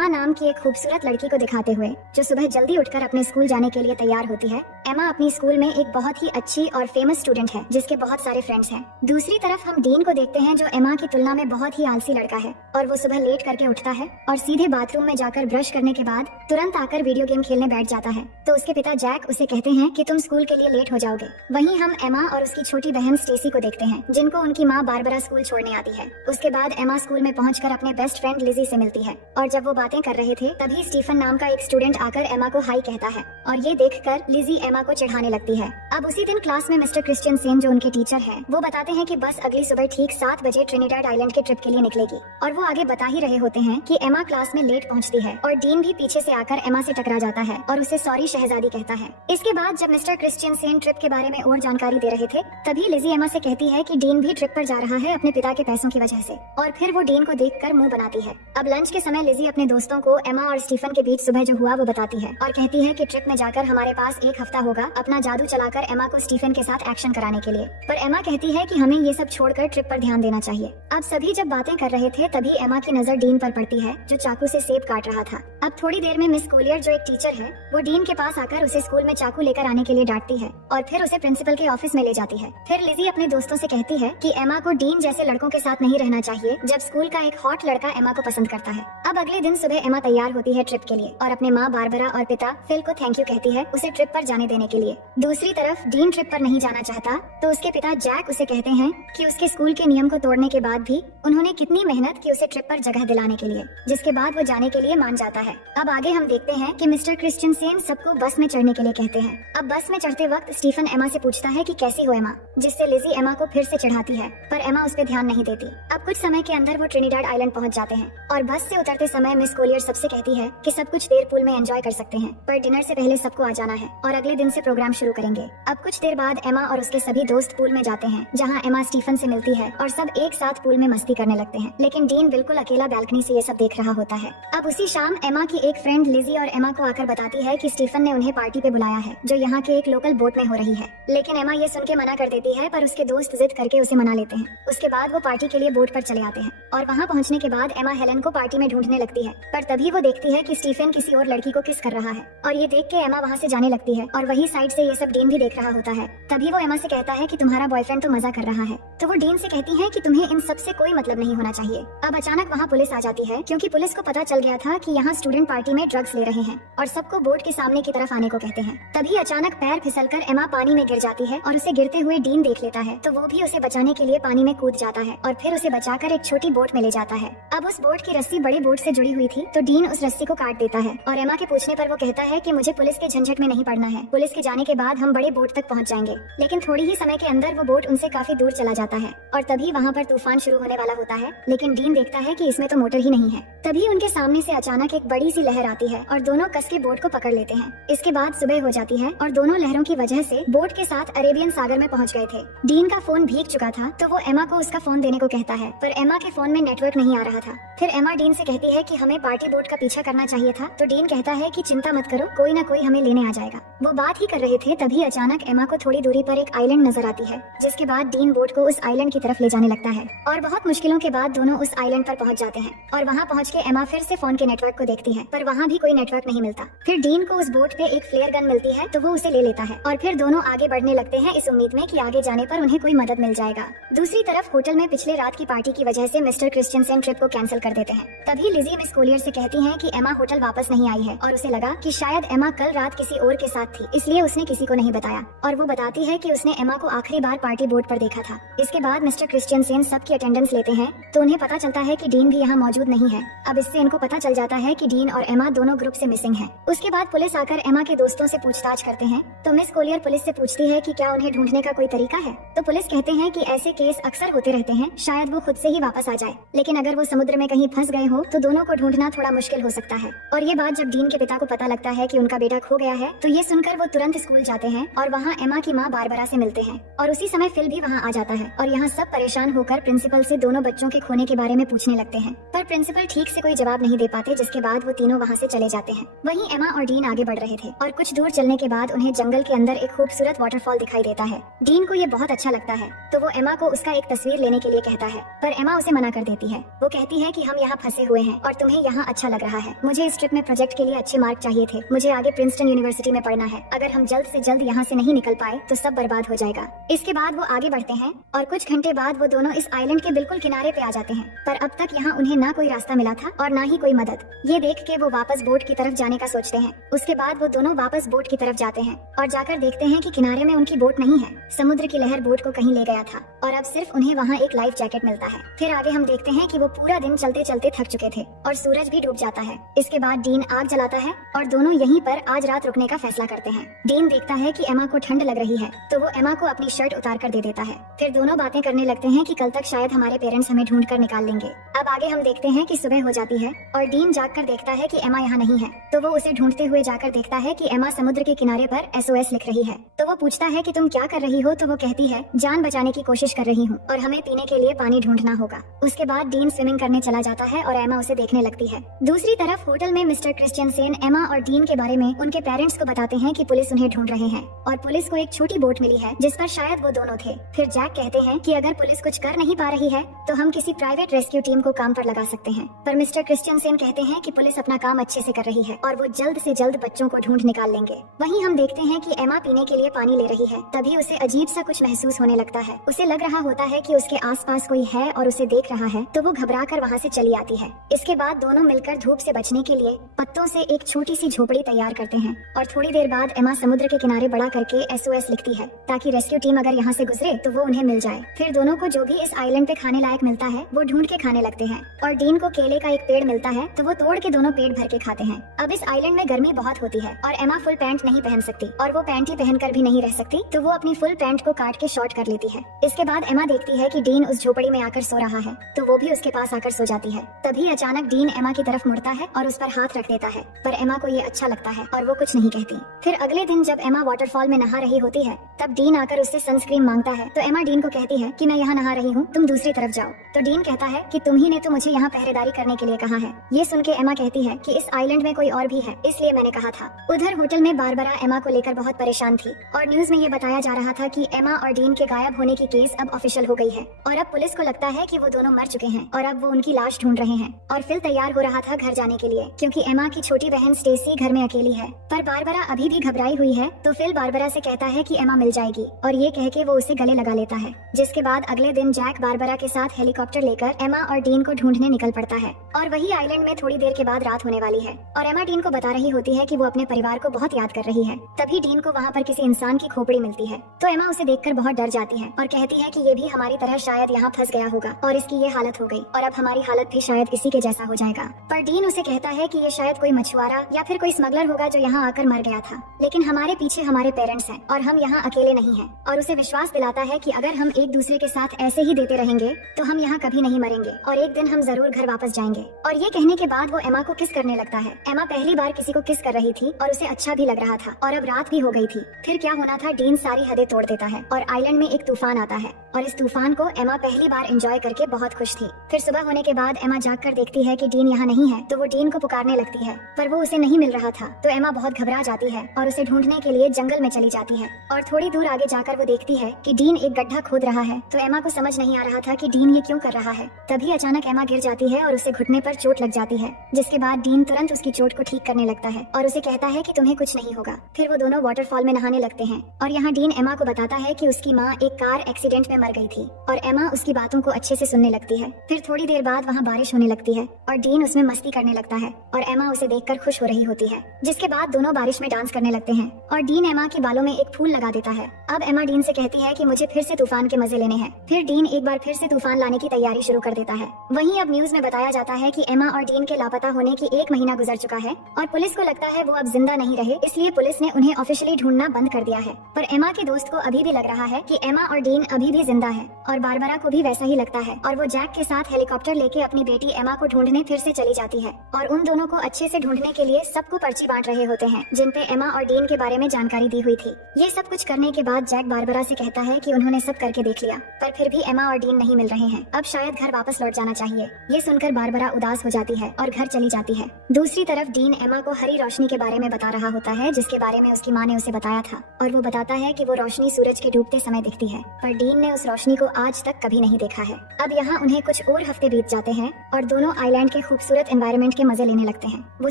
एमा नाम की एक खूबसूरत लड़की को दिखाते हुए जो सुबह जल्दी उठकर अपने स्कूल जाने के लिए तैयार होती है। एमा अपनी स्कूल में एक बहुत ही अच्छी और फेमस स्टूडेंट है जिसके बहुत सारे फ्रेंड्स हैं। दूसरी तरफ हम डीन को देखते हैं जो एमा की तुलना में बहुत ही आलसी लड़का है और वो सुबह लेट करके उठता है और सीधे बाथरूम में जाकर ब्रश करने के बाद तुरंत आकर वीडियो गेम खेलने बैठ जाता है। तो उसके पिता जैक उसे कहते हैं कि तुम स्कूल के लिए लेट हो जाओगे। वहीं हम एमा और उसकी छोटी बहन स्टेसी को देखते हैं जिनको उनकी माँ बारबरा स्कूल छोड़ने आती है। उसके बाद एमा स्कूल में पहुंचकर अपने बेस्ट फ्रेंड लिजी से मिलती है और जब वो बातें कर रहे थे तभी स्टीफन नाम का एक स्टूडेंट आकर एमा को हाई कहता है और ये देखकर लिजी एमा को चिढ़ाने लगती है। अब उसी दिन क्लास में मिस्टर क्रिश्चियनसेन जो उनके टीचर हैं वो बताते हैं कि बस अगली सुबह ठीक 7 बजे ट्रिनिडाड आइलैंड के ट्रिप के लिए निकलेगी और वो आगे बता ही रहे होते हैं कि एमा क्लास में लेट पहुंचती है और डीन भी पीछे से आकर एमा से टकरा जाता है और उसे सॉरी शहजादी कहता है। इसके बाद जब मिस्टर क्रिश्चियनसेन ट्रिप के बारे में और जानकारी दे रहे थे तभी लिजी एमा से कहती है कि डीन भी ट्रिप पर जा रहा है अपने पिता के पैसों की वजह से और फिर वो डीन को देखकर मुंह बनाती है। अब लंच के समय लिजी अपने दोस्तों को एमा और स्टीफन के बीच सुबह जो हुआ वो बताती है और कहती है कि ट्रिप में जाकर हमारे पास 1 हफ्ता होगा अपना जादू चलाकर एमा को स्टीफन के साथ एक्शन कराने के लिए। पर एमा कहती है कि हमें ये सब छोड़कर ट्रिप पर ध्यान देना चाहिए। अब सभी जब बातें कर रहे थे तभी एमा की नजर डीन पर पड़ती है जो चाकू से सेब काट रहा था। अब थोड़ी देर में मिस कूलियर जो एक टीचर है वो डीन के पास आकर उसे स्कूल में चाकू लेकर आने के लिए डांटती है और फिर उसे प्रिंसिपल के ऑफिस में ले जाती है। फिर लिजी अपने दोस्तों से कहती है कि एमा को डीन जैसे लड़कों के साथ नहीं रहना चाहिए जब स्कूल का एक हॉट लड़का एमा को पसंद करता है। अब अगले दिन सुबह एमा तैयार होती है ट्रिप के लिए और अपने माँ बारबरा और पिता फिल को थैंक यू कहती है उसे ट्रिप पर जाने देने के लिए। दूसरी तरफ डीन ट्रिप पर नहीं जाना चाहता तो उसके पिता जैक उसे कहते हैं कि उसके स्कूल के नियम को तोड़ने के बाद भी उन्होंने कितनी मेहनत की उसे ट्रिप पर जगह दिलाने के लिए, जिसके बाद वो जाने के लिए मान जाता है। अब आगे हम देखते हैं कि मिस्टर क्रिश्चियनसेन सबको बस में चढ़ने के लिए कहते हैं। अब बस में चढ़ते वक्त स्टीफन एमा से पूछता है कि कैसी हो एमा, जिससे लिजी एमा को फिर से चढ़ाती है पर एमा उस पर ध्यान नहीं देती। अब कुछ समय के अंदर वो ट्रिनिडाड आइलैंड पहुंच जाते हैं और बस से उतरते समय मिस कूलियर सबसे कहती है कि सब कुछ देर पूल में एंजॉय कर सकते हैं पर डिनर से पहले सबको आ जाना है और अगले दिन से प्रोग्राम शुरू करेंगे। अब कुछ देर बाद एमा और उसके सभी दोस्त पूल में जाते हैं जहाँ एमा स्टीफन से मिलती है और सब एक साथ पूल में मस्ती करने लगते हैं, लेकिन डीन बिल्कुल अकेला बैल्कनी से ये सब देख रहा होता है। अब उसी शाम एमा की एक फ्रेंड लिजी और एमा को आकर बताती है कि स्टीफन ने उन्हें पार्टी पे बुलाया है जो यहाँ के एक लोकल बोट में हो रही है, लेकिन एमा ये सुन के मना कर देती है पर उसके दोस्त जिद करके उसे मना लेते हैं। उसके बाद वो पार्टी के लिए बोट पर चले आते हैं और वहाँ पहुँचने के बाद एमा हेलन को पार्टी में ढूंढने लगती है पर तभी वो देखती है कि स्टीफन किसी और लड़की को किस कर रहा है और ये देख के एमा वहाँ से जाने लगती है और वही साइड से ये सब डीन भी देख रहा होता है। तभी वो एमा से कहता है कि तुम्हारा बॉयफ्रेंड तो मजा कर रहा है, तो वो डीन से कहती है कि तुम्हें इन सब से कोई मतलब नहीं होना चाहिए। अब अचानक वहाँ पुलिस आ जाती है क्योंकि पुलिस को पता चल गया था कि यहाँ स्टूडेंट पार्टी में ड्रग्स ले रहे हैं और सबको बोट के सामने की तरफ आने को कहते हैं। तभी अचानक पैर फिसलकर एमा पानी में गिर जाती है और उसे गिरते हुए डीन देख लेता है तो वो भी उसे बचाने के लिए पानी में कूद जाता है और फिर उसे बचाकर एक छोटी बोट में ले जाता है। अब उस बोट की रस्सी बड़ी बोट से जुड़ी हुई थी तो डीन उस रस्सी को काट देता है और एमा के पूछने पर वो कहता है कि मुझे पुलिस के झंझट में नहीं पड़ना है, पुलिस के जाने के बाद हम बड़ी बोट तक पहुंच जाएंगे। लेकिन थोड़ी ही समय के अंदर वो बोट उनसे काफी दूर चला जाता है और तभी वहाँ पर तूफान शुरू होने वाला होता है, लेकिन डीन देखता है कि इसमें तो मोटर ही नहीं है। तभी उनके सामने से अचानक एक बड़ी सी लहर आती है और दोनों कस के बोट को पकड़ लेते हैं। इसके बाद सुबह हो जाती है और दोनों लहरों की वजह से बोट के साथ अरेबियन सागर में पहुँच गए थे। डीन का फोन भीग चुका था तो वो एमा को उसका फोन देने को कहता है पर एमा के फोन में नेटवर्क नहीं आ रहा था। फिर एमा डीन से कहती है कि हमें पार्टी बोट का पीछा करना चाहिए था तो डीन कहता है कि चिंता मत करो, कोई ना कोई हमें लेने आ जाएगा। वो बात ही कर रहे थे तभी अचानक एमा को थोड़ी दूरी पर एक आइलैंड नजर आती है, जिसके बाद डीन बोट को उस आइलैंड की तरफ ले जाने लगता है और बहुत मुश्किलों के बाद दोनों उस आइलैंड पर पहुंच जाते हैं और वहां पहुंच के एमा फिर से फोन के नेटवर्क को देखती है पर वहां भी कोई नेटवर्क नहीं मिलता। फिर डीन को उस बोट पे एक फ्लेयर गन मिलती है तो वो उसे ले लेता है और फिर दोनों आगे बढ़ने लगते हैं इस उम्मीद में कि आगे जाने पर उन्हें कोई मदद मिल जाएगा। दूसरी तरफ होटल में पिछले रात की पार्टी की वजह से मिस्टर क्रिश्चियनसेन ट्रिप को कैंसिल कर देते हैं। तभी लिजी मिस कूलियर से कहती है कि एमा होटल वापस नहीं आई है और उसे लगा कि शायद एमा कल रात किसी और के साथ थी, इसलिए उसने किसी को नहीं बताया और वो बताती है कि उसने एमा को आखिरी बार पार्टी बोट पर देखा था। इसके बाद मिस्टर क्रिश्चियनसेन सबकी अटेंडेंस लेते हैं तो उन्हें पता चलता है कि डीन भी यहाँ मौजूद नहीं है। अब इससे इनको पता चल जाता है कि डीन और एमा दोनों ग्रुप से मिसिंग हैं। उसके बाद पुलिस आकर एमा के दोस्तों से पूछताछ करते हैं तो मिस कूलियर पुलिस से पूछती है कि क्या उन्हें ढूंढने का कोई तरीका है, तो पुलिस कहते हैं कि ऐसे केस अक्सर होते रहते हैं, शायद वो खुद से ही वापस आ जाए, लेकिन अगर वो समुद्र में कहीं फंस गए हो तो दोनों को ढूंढना थोड़ा मुश्किल हो सकता है। और ये बात जब डीन के पिता को पता लगता है कि उनका बेटा खो गया है तो ये सुन सुनकर वो तुरंत स्कूल जाते हैं और वहाँ एमा की माँ बारबरा से मिलते हैं और उसी समय फिल भी वहाँ आ जाता है और यहाँ सब परेशान होकर प्रिंसिपल से दोनों बच्चों के खोने के बारे में पूछने लगते हैं, पर प्रिंसिपल ठीक से कोई जवाब नहीं दे पाते, जिसके बाद वो तीनों वहाँ से चले जाते हैं। वहीं एमा और डीन आगे बढ़ रहे थे और कुछ दूर चलने के बाद उन्हें जंगल के अंदर एक खूबसूरत वाटरफॉल दिखाई देता है। डीन को ये बहुत अच्छा लगता है तो वो एमा को उसका एक तस्वीर लेने के लिए कहता है, पर एमा उसे मना कर देती है। वो कहती है कि हम यहाँ फंसे हुए हैं और तुम्हें यहाँ अच्छा लग रहा है। मुझे इस ट्रिप में प्रोजेक्ट के लिए अच्छे मार्क चाहिए थे। मुझे आगे प्रिंसटन यूनिवर्सिटी में पढ़ना है। अगर हम जल्द से जल्द यहाँ से नहीं निकल पाए तो सब बर्बाद हो जाएगा। इसके बाद वो आगे बढ़ते हैं और कुछ घंटे बाद वो दोनों इस आइलैंड के बिल्कुल किनारे पे आ जाते हैं, पर अब तक यहाँ उन्हें ना कोई रास्ता मिला था और ना ही कोई मदद। ये देख के वो वापस बोट की तरफ जाने का सोचते हैं। उसके बाद वो दोनों वापस बोट की तरफ जाते हैं और जाकर देखते हैं कि किनारे में उनकी बोट नहीं है। समुद्र की लहर बोट को कहीं ले गया था और अब सिर्फ उन्हें वहाँ एक लाइफ जैकेट मिलता है। फिर आगे हम देखते हैं कि वो पूरा दिन चलते चलते थक चुके थे और सूरज भी डूब जाता है। इसके बाद डीन आग जलाता है और दोनों यहीं पर आज रात रुकने का फैसला करते हैं। डीन देखता है कि एमा को ठंड लग रही है तो वो एमा को अपनी शर्ट उतार कर दे देता है। फिर दोनों बातें करने लगते हैं कि कल तक शायद हमारे पेरेंट्स हमें ढूंढ कर निकाल लेंगे। अब आगे हम देखते हैं कि सुबह हो जाती है और डीन जाग कर देखता है कि एमा यहाँ नहीं है, तो वो उसे ढूंढते हुए जाकर देखता है कि एमा समुद्र के किनारे पर SOS लिख रही है। तो वो पूछता है कि तुम क्या कर रही हो, तो वो कहती है जान बचाने की कोशिश कर रही हूँ और हमें पीने के लिए पानी ढूंढना होगा। उसके बाद डीन स्विमिंग करने चला जाता है और एमा उसे देखने लगती है। दूसरी तरफ होटल में मिस्टर क्रिश्चियनसेन एमा और डीन के बारे में उनके पेरेंट्स को बताते हैं कि पुलिस उन्हें ढूंढ रहे हैं और पुलिस को एक छोटी बोट मिली है जिस पर शायद वो दोनों थे। फिर जैक कहते हैं कि अगर पुलिस कुछ कर नहीं पा रही है तो हम किसी प्राइवेट रेस्क्यू टीम को काम पर लगा सकते हैं, पर मिस्टर क्रिश्चियनसेन कहते हैं कि पुलिस अपना काम अच्छे से कर रही है और वो जल्द से जल्द बच्चों को ढूंढ निकाल लेंगे। वहीं हम देखते हैं कि एमा पीने के लिए पानी ले रही है, तभी उसे अजीब सा कुछ महसूस होने लगता है। उसे लग रहा होता है कि उसके आसपास कोई है और उसे देख रहा है, तो वो घबरा कर वहाँ से चली आती है। इसके बाद दोनों मिलकर धूप से बचने के लिए पत्तों से एक छोटी सी झोपड़ी तैयार करते हैं और थोड़ी देर बाद एमा समुद्र के किनारे बड़ा करके SOS लिखती है ताकि रेस्क्यू टीम अगर यहाँ से गुजरे तो वो उन्हें मिल जाए। फिर दोनों को जो भी इस आइलैंड पे खाने लायक मिलता है वो ढूंढ के खाने लगते हैं और डीन को केले का एक पेड़ मिलता है तो वो तोड़ के दोनों पेट भर के खाते हैं। अब इस आइलैंड में गर्मी बहुत होती है और एमा फुल पैंट नहीं पहन सकती और वो पैंट ही पहनकर भी नहीं रह सकती, तो वो अपनी फुल पैंट को काट के शॉर्ट कर लेती है। इसके बाद एमा देखती है कि डीन उस झोपड़ी में आकर सो रहा है, तो वो भी उसके पास आकर सो जाती है। तभी अचानक डीन एमा की तरफ मुड़ता है और उस पर हाथ रख देता है, पर एमा को ये अच्छा लगता है और वो कुछ नहीं कहती। फिर अगले दिन जब एमा वाटरफॉल में नहा रही होती है तब डीन आकर उससे सनस्क्रीन मांगता है, तो एमा डीन को कहती है कि मैं यहाँ नहा रही हूँ, तुम दूसरी तरफ जाओ। तो डीन कहता है कि तुम ही ने तो मुझे यहाँ पहरेदारी करने के लिए कहा है। ये सुन के एमा कहती है कि इस आइलैंड में कोई और भी है, इसलिए मैंने कहा था। उधर होटल में बारबरा एमा को लेकर बहुत परेशान थी और न्यूज में ये बताया जा रहा था कि एमा और डीन के गायब होने की केस अब ऑफिशियल हो गई है और अब पुलिस को लगता है कि वो दोनों मर चुके हैं और अब वो उनकी लाश ढूंढ रहे हैं। और फिल तैयार हो रहा था घर जाने के लिए क्योंकि एमा की छोटी बहन स्टेसी घर में अकेली है, पर बारबरा अभी भी घबराई हुई है। तो फिल बारबरा से कहता है कि एमा मिल जाएगी और ये कह के वो उसे गले लगा लेता है। जिसके बाद अगले दिन जैक बारबरा के साथ हेलीकॉप्टर लेकर एमा और डीन को ढूंढने निकल पड़ता है और वही आइलैंड में थोड़ी देर के बाद रात होने वाली है और एमा डीन को बता रही होती है कि वो अपने परिवार को बहुत याद कर रही है। तभी डीन को वहाँ पर किसी इंसान की खोपड़ी मिलती है, तो एमा उसे देखकर बहुत डर जाती है और कहती है कि ये भी हमारी तरह शायद यहाँ फंस गया होगा और इसकी ये हालत हो गई और अब हमारी हालत भी शायद इसी के जैसा हो जाएगा। पर डीन उसे कहता है कि ये शायद कोई मछुआरा या फिर कोई स्मगलर होगा जो यहाँ आकर मर गया था, लेकिन हमारे पीछे हमारे पेरेंट्स हैं और हम यहाँ अकेले नहीं हैं। और उसे विश्वास दिलाता है कि अगर हम एक दूसरे के साथ ऐसे ही देते रहेंगे तो हम यहाँ कभी नहीं मरेंगे और एक दिन हम जरूर घर वापस जाएंगे। और ये कहने के बाद वो एमा को किस करने लगता है। एमा पहली बार किसी को किस कर रही थी और उसे अच्छा भी लग रहा था और अब रात भी हो गई थी। फिर क्या होना था, डीन सारी हदें तोड़ देता है और आइलैंड में एक तूफान आता है और इस तूफान को एमा पहली बार एंजॉय करके बहुत खुश थी। फिर सुबह होने के बाद एमा जाग कर देखती है कि डीन यहाँ नहीं है, तो वो डीन को पुकारने लगती है पर वो उसे नहीं मिल रहा था। तो एमा बहुत घबरा जाती है और उसे ढूंढने के लिए जंगल में चली जाती है और थोड़ी दूर आगे जाकर वो देखती है कि डीन एक गड्ढा खोद रहा है। तो एमा को समझ नहीं आ रहा था कि डीन ये क्यों कर रहा है। तभी अचानक एमा गिर जाती है और उसे घुटने पर चोट लग जाती है, जिसके बाद डीन तुरंत उसकी चोट को ठीक करने लगता है और उसे कहता है कि तुम्हें कुछ नहीं होगा। फिर वो दोनों वाटरफॉल में नहाने लगते हैं और यहाँ डीन एमा को बताता है कि उसकी माँ एक कार एक्सीडेंट में मर गई थी और एमा उसकी बातों को अच्छे से सुनने लगती है। फिर थोड़ी देर बाद वहाँ बारिश होने लगती है और डीन उसमें मस्ती करने लगता है और एमा उसे देखकर खुश हो रही होती है। जिसके बाद दोनों बारिश में डांस करने लगते हैं और डीन एमा के बालों में एक फूल लगा देता होता है। अब एमा डीन से कहती है कि मुझे फिर से तूफान के मजे लेने हैं। फिर डीन एक बार फिर से तूफान लाने की तैयारी शुरू कर देता है। वहीं अब न्यूज में बताया जाता है कि एमा और डीन के लापता होने की 1 महीना गुजर चुका है और पुलिस को लगता है वो अब जिंदा नहीं रहे, इसलिए पुलिस ने उन्हें ऑफिशियली ढूंढना बंद कर दिया है। पर एमा के दोस्त को अभी भी लग रहा है कि एमा और डीन अभी भी जिंदा है और बारबरा को भी वैसा ही लगता है और वो जैक के साथ हेलीकॉप्टर लेके अपनी बेटी एमा को ढूंढने फिर से चली जाती है और उन दोनों को अच्छे से ढूंढने के लिए सबको पर्ची बांट रहे होते हैं जिन पे एमा और डीन के बारे में जानकारी दी हुई थी। ये सब कुछ करने के बाद जैक बारबरा से कहता है कि उन्होंने सब करके देख लिया पर फिर भी एमा और डीन नहीं मिल रहे हैं, अब शायद घर वापस लौट जाना चाहिए। ये सुनकर बारबरा उदास हो जाती है और घर चली जाती है। दूसरी तरफ डीन एमा को हरी रोशनी के बारे में बता रहा होता है जिसके बारे में उसकी माँ ने उसे बताया था और वो बताता है कि वो रोशनी सूरज के डूबते समय दिखती है पर डीन ने उस रोशनी को आज तक कभी नहीं देखा है। अब यहाँ उन्हें कुछ और हफ्ते बीत जाते हैं और दोनों आइलैंड के खूबसूरत एनवायरनमेंट के मजे लेने लगते हैं। वो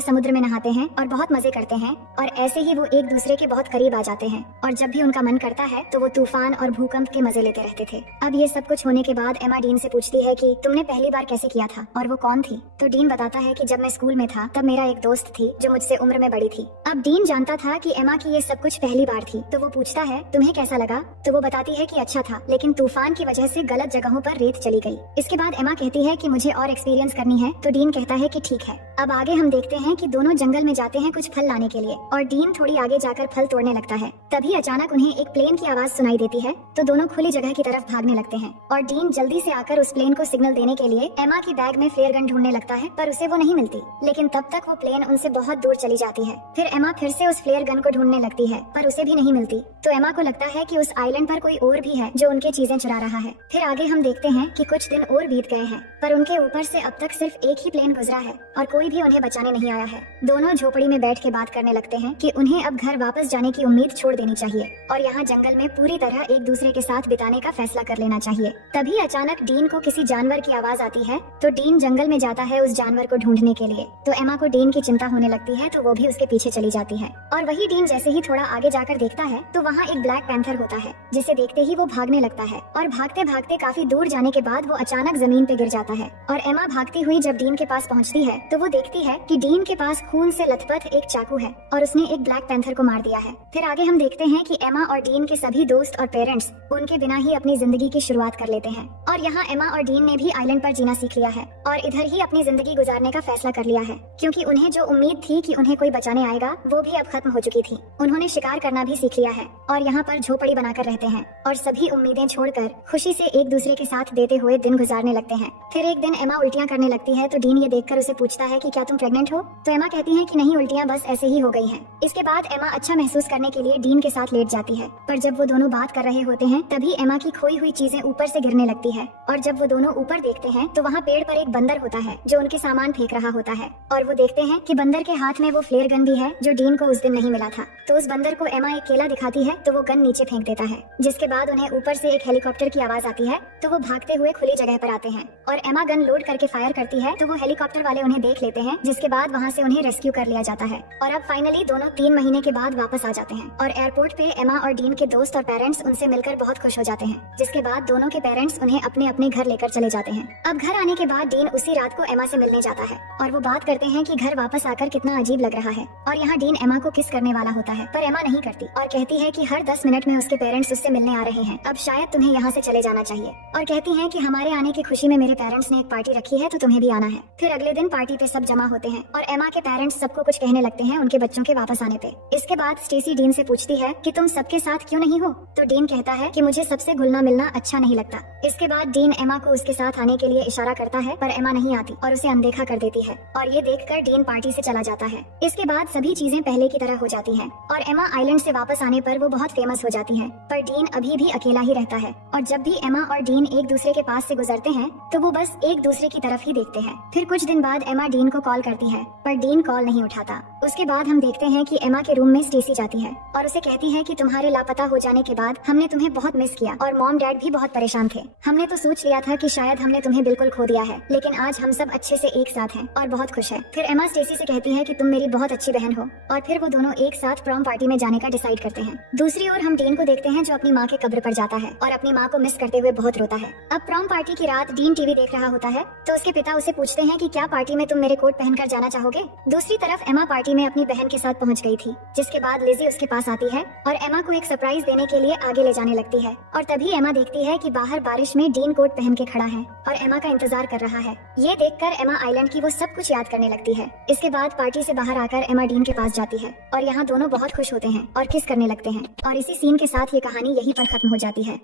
समुद्र में नहाते हैं और बहुत मजे करते हैं और ऐसे ही वो एक दूसरे के बहुत करीब आ जाते हैं और जब भी उनका मन करता है तो वो तूफान और भूकंप के मजे लेते रहते थे। अब ये सब कुछ होने के बाद एमा डीन से पूछती है कि तुमने पहली बार कैसे किया था और वो कौन थी? तो डीन बताता है कि जब मैं स्कूल में था तब मेरा एक दोस्त थी जो मुझसे उम्र में बड़ी थी। अब डीन जानता था कि एमा की ये सब कुछ पहली बार थी तो वो पूछता है तुम्हें कैसा लगा? तो वो बताती है कि अच्छा था लेकिन तूफान की वजह से गलत जगहों पर रेत चली गई। इसके बाद एमा कहती है कि मुझे और एक्सपीरियंस करनी है तो डीन कहता है कि ठीक है। अब आगे हम देखते हैं कि दोनों जंगल में जाते हैं कुछ फल लाने के लिए और डीन थोड़ी आगे जाकर फल तोड़ने लगता है। तभी अचानक उन्हें एक प्लेन की आवाज सुनाई देती है तो दोनों खुली जगह की तरफ भागने लगते हैं और डीन जल्दी से आकर उस प्लेन को सिग्नल देने के लिए एमा की बैग में फ्लेयर गन ढूंढने लगता है पर उसे वो नहीं मिलती। लेकिन तब तक वो प्लेन उनसे बहुत दूर चली जाती है। फिर एमा फिर से उस फ्लेयर गन को ढूंढने लगती है पर उसे भी नहीं मिलती तो एमा को लगता है कि उस आइलैंड पर कोई और भी है जो उनके चीजें चुरा रहा है। फिर आगे हम देखते हैं कि कुछ दिन और बीत गए हैं पर उनके ऊपर से अब तक सिर्फ एक ही प्लेन गुजरा है और कोई भी उन्हें बचाने नहीं आया है। दोनों झोपड़ी में बैठ के बात करने लगते हैं कि उन्हें अब घर वापस जाने की उम्मीद छोड़ देनी चाहिए और यहाँ जंगल में पूरी तरह एक दूसरे के साथ बिताने का फैसला कर लेना चाहिए। तभी अचानक डीन को किसी जानवर की आवाज आती है तो डीन जंगल में जाता है उस जानवर को ढूंढने के लिए। तो एमा को डीन की चिंता होने लगती है तो वो भी उसके पीछे चली जाती है और वही डीन जैसे ही थोड़ा आगे जाकर देखता है तो वहाँ एक ब्लैक पैंथर होता है जिसे देखते ही वो भागने लगता है और भागते भागते काफी दूर जाने के बाद वो अचानक जमीन पे गिर जाता है और एमा भागती हुई जब डीन के पास पहुँचती है तो वो देखती है कि डीन के पास खून से लथपथ एक चाकू है और उसने एक ब्लैक पैंथर को मार दिया है। फिर आगे हम देखते हैं कि एमा और डीन के सभी दोस्त और पेरेंट्स उनके बिना ही अपनी जिंदगी की शुरुआत कर लेते हैं और यहाँ एमा और डीन ने भी आइलैंड पर जीना सीख लिया है और इधर ही अपनी जिंदगी गुजारने का फैसला कर लिया है क्योंकि उन्हें जो उम्मीद थी कि उन्हें कोई बचाने आएगा वो भी अब खत्म हो चुकी थी। उन्होंने शिकार करना भी सीख लिया है और यहाँ पर झोपड़ी बनाकर रहते हैं और सभी उम्मीदें छोड़कर खुशी से एक दूसरे के साथ देते हुए दिन गुजारने लगते हैं। फिर एक दिन एमा उल्टियाँ करने लगती है तो डीन ये देखकर उसे पूछता है कि क्या तुम प्रेग्नेंट हो? तो एमा कहती है कि नहीं, उल्टियाँ बस ऐसे ही हो गई हैं। इसके बाद एमा अच्छा महसूस करने के लिए डीन के साथ लेट जाती है पर जब वो दोनों बात कर रहे होते हैं तभी एमा की खोई हुई चीजें ऊपर से गिरने लगती है और जब वो दोनों ऊपर देखते हैं तो वहाँ पेड़ पर एक बंदर होता है जो उनके सामान फेंक रहा होता है और वो देखते हैं कि बंदर के हाथ में वो फ्लेयर गन भी है जो डीन को उस दिन नहीं मिला था। तो उस बंदर को एमा एक केला दिखाती है तो वो गन नीचे फेंक देता है जिसके बाद उन्हें ऊपर से एक हेलीकॉप्टर की आवाज आती है तो वो भागते हुए खुली जगह पर आते हैं और एमा गन लोड करके फायर करती है तो वो हेलीकॉप्टर वाले उन्हें देख लेते हैं जिसके बाद वहाँ से उन्हें रेस्क्यू कर लिया जाता है और अब फाइनली दोनों 3 महीने के बाद वापस आ जाते हैं और एयरपोर्ट पे एमा और डीन के दोस्त और पेरेंट्स उनसे मिलकर बहुत खुश हो जाते हैं जिसके बाद दोनों के पेरेंट्स उन्हें अपने अपने घर लेकर चले जाते हैं। अब घर आने के बाद डीन उसी रात को एमा से मिलने जाता है और वो बात करते हैं कि घर वापस आकर कितना अजीब लग रहा है और यहाँ डीन एमा को किस करने वाला होता है पर एमा नहीं करती और कहती है कि हर 10 मिनट में उसके पेरेंट्स उससे मिलने आ रहे हैं, अब शायद तुम्हें यहाँ से चले जाना चाहिए और कहती है कि हमारे आने की खुशी में मेरे पेरेंट्स ने एक पार्टी रखी है तो तुम्हें भी आना है। फिर अगले दिन पार्टी पे सब जमा होते हैं और एमा के पेरेंट्स सबको कुछ कहने लगते हैं उनके बच्चों के वापस आने पे। इसके बाद स्टेसी डीन से पूछती है कि तुम सबके साथ क्यों नहीं हो? तो डीन कहता है कि मुझे सबसे घुलना मिलना अच्छा नहीं लगता। इसके बाद डीन एमा को उसके साथ आने के लिए इशारा करता है पर एमा नहीं आती और उसे अनदेखा कर देती है और ये देखकर डीन पार्टी से चला जाता है। इसके बाद सभी चीजें पहले की तरह हो जाती हैं और एमा आइलैंड से वापस आने पर वो बहुत फेमस हो जाती है पर डीन अभी भी अकेला ही रहता है और जब भी एमा और डीन एक दूसरे के पास से गुजरते हैं तो वो बस एक दूसरे की तरफ ही देखते हैं। फिर कुछ दिन बाद एमा डीन को कॉल करती है पर डीन कॉल नहीं उठाता। उसके बाद हम देखते हैं कि एमा के रूम में स्टेसी जाती है और उसे कहती है कि तुम्हारे लापता हो जाने के बाद हमने तुम्हें बहुत मिस किया और मॉम डैड भी बहुत परेशान थे। हमने तो सोच लिया था कि शायद हमने तुम्हें बिल्कुल खो दिया है लेकिन आज हम सब अच्छे से एक साथ हैं और बहुत खुश है। फिर एमा स्टेसी से कहती है कि तुम मेरी बहुत अच्छी बहन हो और फिर वो दोनों एक साथ प्रॉम पार्टी में जाने का डिसाइड करते हैं। दूसरी ओर हम डीन को देखते हैं जो अपनी माँ के कब्र पर जाता है और अपनी माँ को मिस करते हुए बहुत रोता है। अब प्रॉम पार्टी की रात डीन टीवी देख रहा होता है तो उसके पिता उसे पूछते हैं कि क्या पार्टी में तुम मेरे कोट पहनकर जाना चाहोगे। दूसरी तरफ एमा पार्टी में अपनी बहन के साथ पहुंच गई थी जिसके बाद लिजी उसके पास आती है और एमा को एक सरप्राइज देने के लिए आगे ले जाने लगती है और तभी एमा देखती है कि बाहर बारिश में डीन कोट पहन के खड़ा है और एमा का इंतजार कर रहा है। ये देखकर एमा आइलैंड की वो सब कुछ याद करने लगती है। इसके बाद पार्टी से बाहर आकर एमा डीन के पास जाती है और यहाँ दोनों बहुत खुश होते हैं और किस करने लगते हैं और इसी सीन के साथ ये कहानी यहीं पर खत्म हो जाती है।